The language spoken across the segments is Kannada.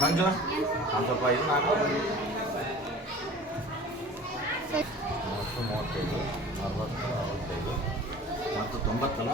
ಸಂಜು. ಒಂದು ಸ್ವಲ್ಪ ಇದು ನಾಲ್ಕು. ಮೂವತ್ತು ಮೂವತ್ತೈದು ಅರವತ್ತು ಅರವತ್ತೈದು ಮತ್ತು ತೊಂಬತ್ತಲ್ಲ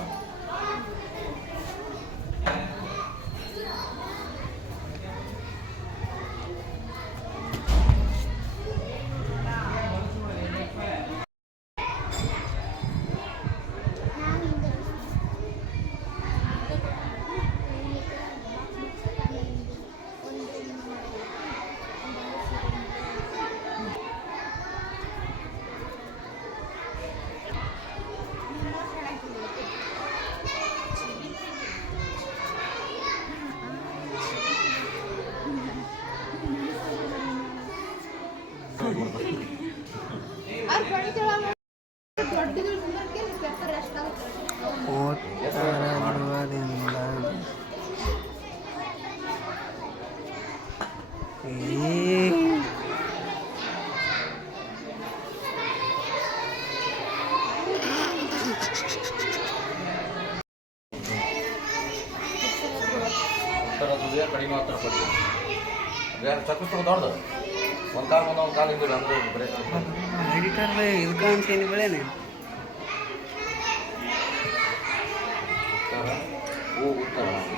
ತುದಿಯ ಕಡಿಮೆ ಕೊಟ್ಟು ಬೇರೆ ಚಕ್ರ ದೊಡ್ಡದು. ಒಂದು ಕಾಲು ಒಂದು ಕಾಲು ಅಂದ್ರೆ ಬರೀ. ಎಡಿಟರ್ ಇದಕ್ಕೆ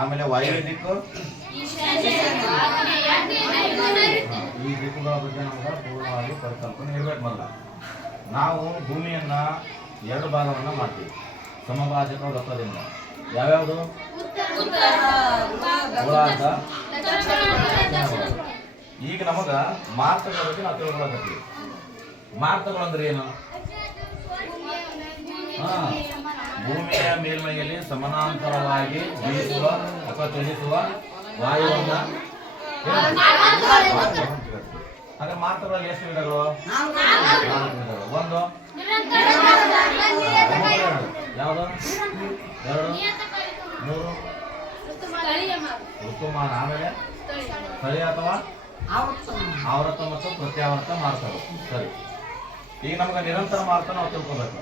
ಆಮೇಲೆ ವಾಯು ದಿಕ್ಕು? ಈ ದಿಕ್ಕುಗಳ ಬಗ್ಗೆ ನಮ್ಗೆ ಪೂರ್ಣವಾಗಿ ಪರಿಕಲ್ಪನೆ ಇರ್ಬೇಕು ಮೊದಲ. ನಾವು ಭೂಮಿಯನ್ನ ಎರಡು ಭಾಗವನ್ನ ಮಾಡ್ತೀವಿ. ಸಮಭಾಜಕ ವೃತ್ತದಿಂದ. ಯಾವ್ಯಾವುದು? ಈಗ ನಮಗ ಮಾರ್ತಗಳ ಬಗ್ಗೆ ನಾವು ತಿಳ್ಕೊಳಕತ್ತೀವಿ ಮಾರ್ತಗಳು ಅಂದ್ರೆ ಏನು? ಹಾ. ಭೂಮಿಯ ಮೇಲ್ಮೈಯಲ್ಲಿ ಸಮಾನಾಂತರವಾಗಿ ಬೀಸುವ ಅಥವಾ ಚಲಿಸುವ ವಾಯುವನ್ನ ಅಂದ್ರೆ ಮಾತುಗಳಲ್ಲಿ ಎಷ್ಟು ವಿಧಗಳು? ನಾಲ್ಕು ವಿಧಗಳು. ಒಂದು? ಯಾವುದು? ಎರಡು? ಮೂರು? ಋತುಮಾನ. ಆಮೇಲೆ? ಸ್ಥಳೀಯ ಅಥವಾ? ಆವೃತ್ತ ಮತ್ತು ಪ್ರತ್ಯಾವರ್ತ ಮಾರ್ತಗಳು ಸರಿ. ಈಗ ನಮ್ಗೆ ನಿರಂತರ ಮಾರ್ತ ನಾವು ತಿಳ್ಕೊಬೇಕು.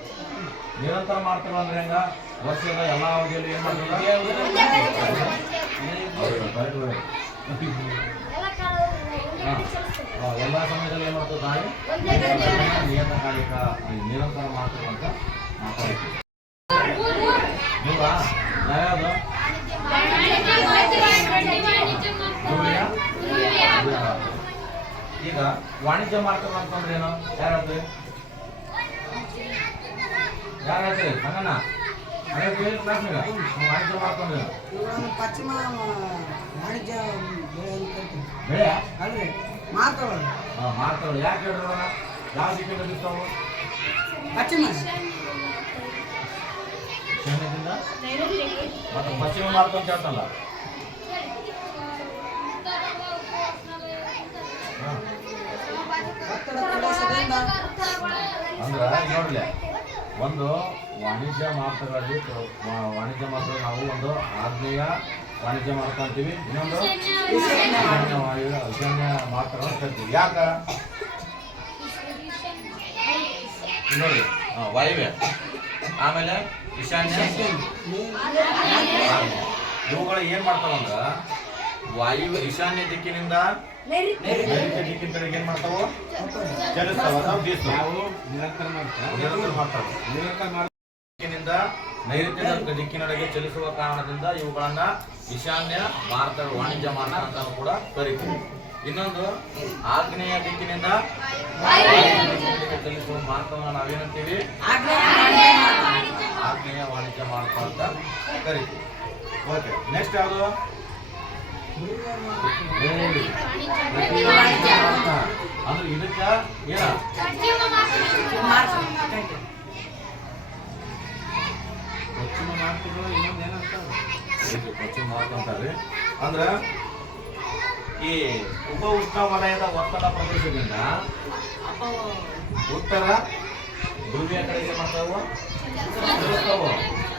ನಿರಂತರ ಮಾರ್ತಗಳು ಅಂದ್ರೆ ಹೆಂಗ? ವರ್ಷದ ಎಲ್ಲ ಅವಧಿಯಲ್ಲಿ ಏನ್ ಮಾಡ್ತಾರೆ ಎಲ್ಲ ಸಮಯದಲ್ಲಿ ಏನ್ ಮಾಡ್ತದೆ ತಾಯಿ? ನಿಯತಕಾಲಿಕ ನಿರಂತರ ಮಾರ್ತಗಳು ಅಂತ ಈಗ ವಾಣಿಜ್ಯ ಮಾರ್ಗಗಳು ಅಂತಂದ್ರೆ ಏನು? ಯಾರು ವಾಣಿಜ್ಯ ಪಶ್ಚಿಮ ವಾಣಿಜ್ಯ ಬೆಳೆ ಅಲ್ರಿ ಯಾಕೆ ಯಾವ ಪಶ್ಚಿಮ ಮತ್ತೆ ಪಶ್ಚಿಮ ಮಾರ್ಗ ಅಂತ ಹೇಳ್ತಲ್ಲ ಹಾ. ಉತ್ತರ ಪ್ರದೇಶದಿಂದ ಅಂದ್ರೆ ನೋಡ್ಲಿ. ಒಂದು ವಾಣಿಜ್ಯ ಮಾರ್ಗಗಳಲ್ಲಿ ವಾಣಿಜ್ಯ ಮಾರ್ಗ ನಾವು ಒಂದು ಆಗ್ನೇಯ ವಾಣಿಜ್ಯ ಅಂತೀವಿ ಇನ್ನೊಂದು ಈಶಾನ್ಯ ಈಶಾನ್ಯ ಮಾರ್ಗಗಳನ್ನು ಕರಿತೀವಿ ಯಾಕ? ನೋಡಿ ವಾಯುವ್ಯ. ಆಮೇಲೆ ಈಶಾನ್ಯ. ಇವುಗಳು ಏನ್ ಮಾಡ್ತಾವಂದ್ರ ವಾಯು ಈಶಾನ್ಯ ದಿಕ್ಕಿನಿಂದ ನೈಋತ್ಯ ದಿಕ್ಕಿನ ಕಡೆಗೆ ಏನ್ ಮಾಡ್ತಾವು? ಚಲಿಸ್ತಾವ ನಿರಂತರ ಬೀಸ್ತಾವ ನಿರಂತರ ಮಾಡ್ತಾವ. ದಿಕ್ಕಿನಿಂದ ನೈಋತ್ಯದ ದಿಕ್ಕಿನೊಳಗೆ ಚಲಿಸುವ ಕಾರಣದಿಂದ ಇವುಗಳನ್ನ ಈಶಾನ್ಯ ಭಾರತದ ವಾಣಿಜ್ಯ ಮಾರ್ಗ ಅಂತ ಕೂಡ ಕರೀತೀವಿ. ಇನ್ನೊಂದು ಆಗ್ನೇಯ ದಿಕ್ಕಿನಿಂದ ಚಲಿಸುವ ಮಾರ್ಗವನ್ನು ನಾವೇನಂತೀವಿ? ಆಗ್ನೇಯ ವಾಣಿಜ್ಯ ಮಾರ್ಗ. ಅಂತ ಕರಿತೀವಿ. ಓಕೆ ನೆಕ್ಸ್ಟ್ ಯಾವುದು. ಅಂದ್ರೆ ಇದಕ್ಕ ಏನ ಪಶ್ಚಿಮ ಇನ್ನೊಂದು ಏನಂತಾರೆ ಪಶ್ಚಿಮ ಮಾರುತ ಅಂತಾರೆ ಅಂದ್ರ ಈ ಉಪ ಉಷ್ಣವಲಯದ ಒತ್ತಡ ಪ್ರದೇಶದಿಂದ ಉತ್ತರ ಧ್ರುವಿಯ ಕಡೆಗೆ ಮಾಡ್ತಾವ.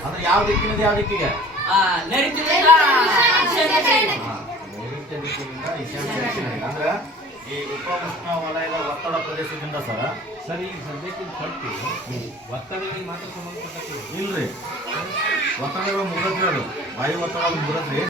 ಅಂದ್ರೆ ಯಾವ ದಿಕ್ಕಿನಿಂದ ಯಾವ ದಿಕ್ಕಿಗೆ ದಿಕ್ಕಿನಿಂದ ಅಂದ್ರೆ ಈ ಉಪ ಉಷ್ಣವಲಯದ ಒತ್ತಡ ಪ್ರದೇಶದಿಂದ ಸರ ಸರ್ ಈಗ ಸದ್ಯಕ್ಕೆ ಕಟ್ಟಿ ಒತ್ತಡಗಳಿಗೆ ಮಾತ್ರ ಸಂಬಂಧಪಟ್ಟ ಇಲ್ರಿ. ಒತ್ತಡಗಳು ಮುಗಿದ್ರಿ ಅದು. ವಾಯು ಒತ್ತಡ ಮುಗಿದ್ರಿ